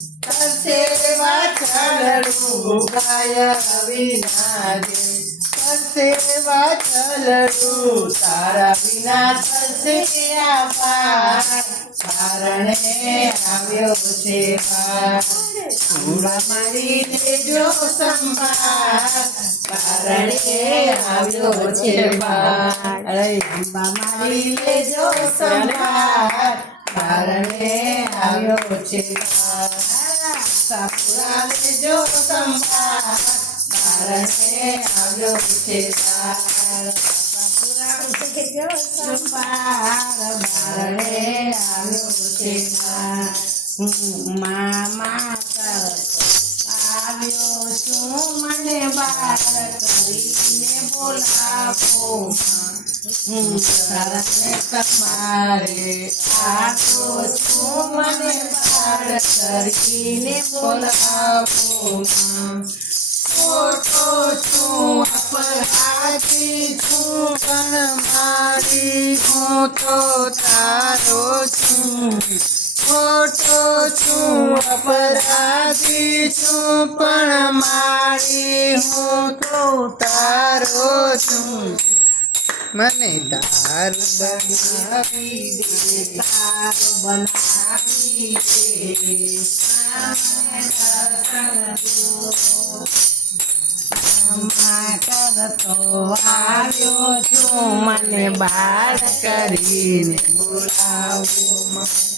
કરશે વાછરડું ગાય વિના જેમ કરશે વાછરડું તારા વિના થશે આ પાર કારણે આવ્યો છે પાર અંબા મારી લેજો સંભાળ કારણે આવ્યો છે પાર અંબા મારી લેજો સંભાળ કારણે આવ્યો છે પાર સાપુરા લેજો સંભાળ કારણે આવ્યો છે પાર સાપુરા લેજો સંભાળ કારણે આવ્યો છે પાર મામા કરતો આવ્યો છું મને બાર કરીને બોલાવો શરણે તમારે આવ્યો છું મને બાર કરીને બોલાવો ખોટો છું અપરાધી છું પણ મારી હું તો તારો છું ખોટો છું અપરાધી છું પણ મારી હું તો તારો છું મને તાર બનાવી દે તાર બનાવી દે કરતો આવ્યો છું મને બાળ કરીને બોલાવો